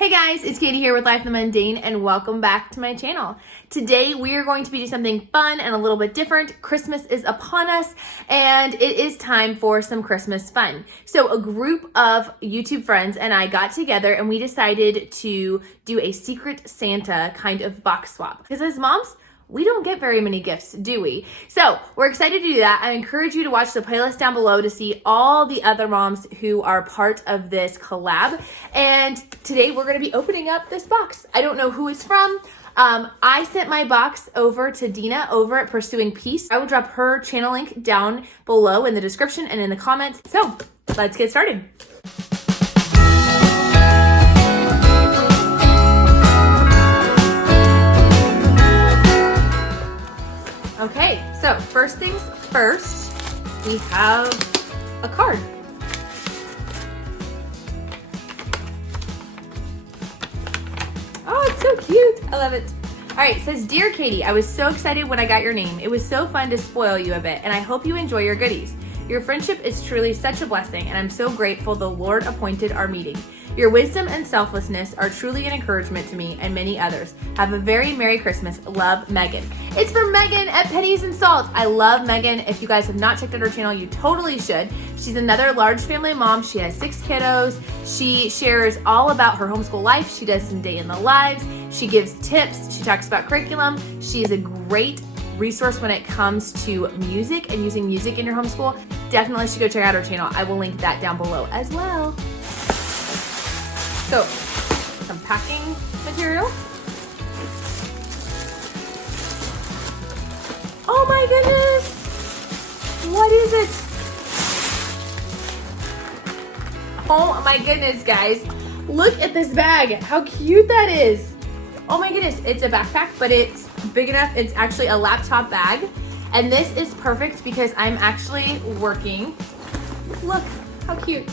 Hey guys, it's Katie here with Life in the Mundane and welcome back to my channel. Today we are going to be doing something fun and a little bit different. Christmas is upon us and it is time for some Christmas fun. So a group of YouTube friends and I got together and we decided to do a Secret Santa kind of box swap. Because as moms, we don't get very many gifts, do we? So we're excited to do that. I encourage you to watch the playlist down below to see all the other moms who are part of this collab. And today we're gonna be opening up this box. I don't know who it's from. I sent my box over to Dina over at Pursuing Peace. I will drop her channel link down below in the description and in the comments. So let's get started. Okay, so first things first, we have a card. Oh, it's so cute. I love it. All right, it says, Dear Katie, I was so excited when I got your name. It was so fun to spoil you a bit, and I hope you enjoy your goodies. Your friendship is truly such a blessing, and I'm so grateful the Lord appointed our meeting. Your wisdom and selflessness are truly an encouragement to me and many others. Have a very Merry Christmas. Love, Megan. It's from Megan at Pennies and Salt. I love Megan. If you guys have not checked out her channel, you totally should. She's another large family mom. She has 6 kiddos. She shares all about her homeschool life. She does some day in the lives. She gives tips. She talks about curriculum. She is a great resource when it comes to music and using music in your homeschool. Definitely should go check out her channel. I will link that down below as well. So, some packing material. Oh my goodness! What is it? Oh my goodness, guys. Look at this bag. How cute that is. Oh my goodness, it's a backpack, but it's big enough. It's actually a laptop bag. And this is perfect because I'm actually working. Look, how cute.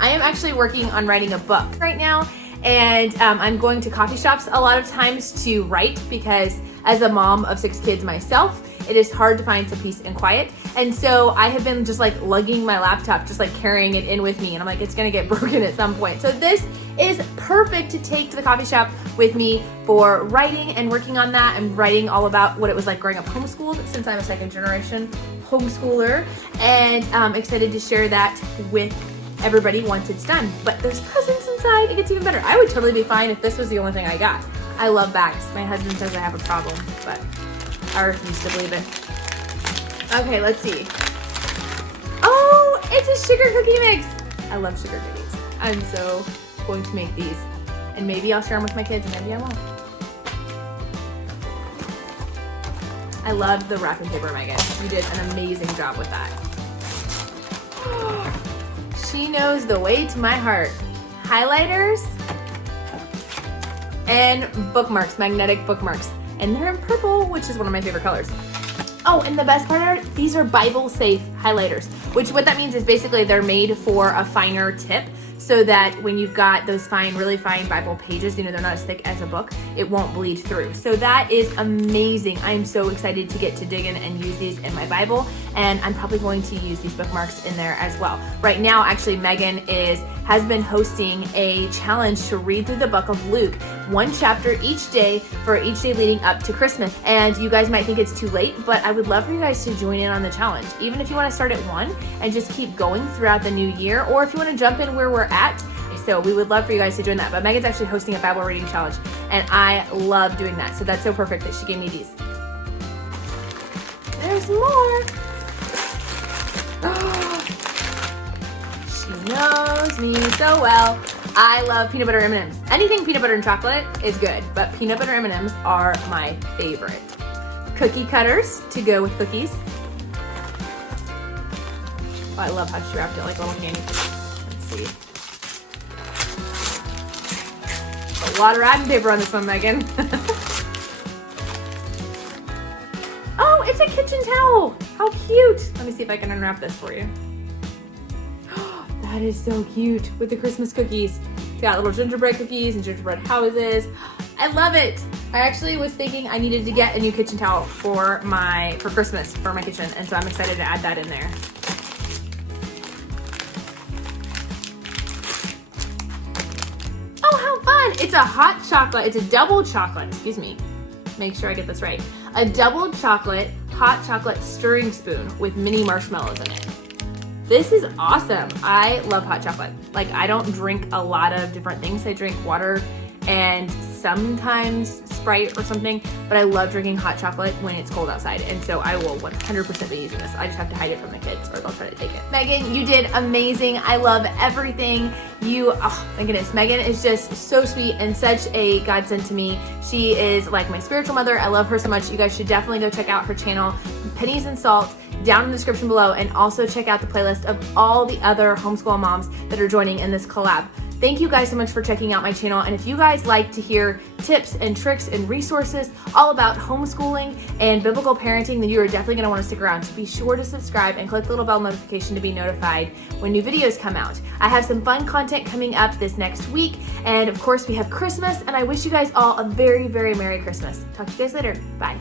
I am actually working on writing a book right now, and I'm going to coffee shops a lot of times to write because as a mom of 6 kids myself, it is hard to find some peace and quiet. And so I have been just like lugging my laptop, just like carrying it in with me. And I'm like, it's gonna get broken at some point. So this is perfect to take to the coffee shop with me for writing and working on that. I'm writing all about what it was like growing up homeschooled since I'm a 2nd generation homeschooler. And I'm excited to share that with everybody once it's done. But there's presents inside, it gets even better. I would totally be fine if this was the only thing I got. I love bags. My husband says I have a problem, but I refuse to believe it. Okay, let's see. Oh, it's a sugar cookie mix. I love sugar cookies. I'm so going to make these. And maybe I'll share them with my kids and maybe I won't. I love the wrapping paper, Megan. You did an amazing job with that. She knows the way to my heart. Highlighters and bookmarks, magnetic bookmarks. And they're in purple, which is one of my favorite colors. Oh, and the best part are these are Bible safe highlighters, which what that means is basically they're made for a finer tip so that when you've got those fine, really fine Bible pages, you know, they're not as thick as a book, it won't bleed through. So that is amazing. I'm so excited to get to dig in and use these in my Bible, and I'm probably going to use these bookmarks in there as well. Right now, actually, Megan has been hosting a challenge to read through the book of Luke, 1 chapter each day for each day leading up to Christmas. And you guys might think it's too late, but I would love for you guys to join in on the challenge. Even if you want to start at 1 and just keep going throughout the new year, or if you want to jump in where we're at. So we would love for you guys to join that. But Megan's actually hosting a Bible reading challenge, and I love doing that. So that's so perfect that she gave me these. There's more. She knows me so well. I love peanut butter M&Ms. Anything peanut butter and chocolate is good, but peanut butter M&Ms are my favorite. Cookie cutters to go with cookies. Oh, I love how she wrapped it like little candy. Let's see. A lot of wrapping paper on this one, Megan. Oh, it's a kitchen towel. How cute. Let me see if I can unwrap this for you. That is so cute with the Christmas cookies. It's got little gingerbread cookies and gingerbread houses. I love it. I actually was thinking I needed to get a new kitchen towel for Christmas for my kitchen, and so I'm excited to add that in there. It's a hot chocolate. It's a double chocolate, excuse me. Make sure I get this right. A double chocolate, hot chocolate stirring spoon with mini marshmallows in it. This is awesome. I love hot chocolate. Like, I don't drink a lot of different things. I drink water and sometimes Sprite or something, but I love drinking hot chocolate when it's cold outside, and so I will 100% be using this. I just have to hide it from the kids or they'll try to take it. Megan, you did amazing. I love everything. Oh my goodness, Megan is just so sweet and such a godsend to me. She is like my spiritual mother. I love her so much. You guys should definitely go check out her channel, Pennies and Salt, down in the description below, and also check out the playlist of all the other homeschool moms that are joining in this collab. Thank you guys so much for checking out my channel, and if you guys like to hear tips and tricks and resources all about homeschooling and biblical parenting, then you are definitely going to want to stick around. So be sure to subscribe and click the little bell notification to be notified when new videos come out. I have some fun content coming up this next week, and of course we have Christmas, and I wish you guys all a very, very Merry Christmas. Talk to you guys later. Bye.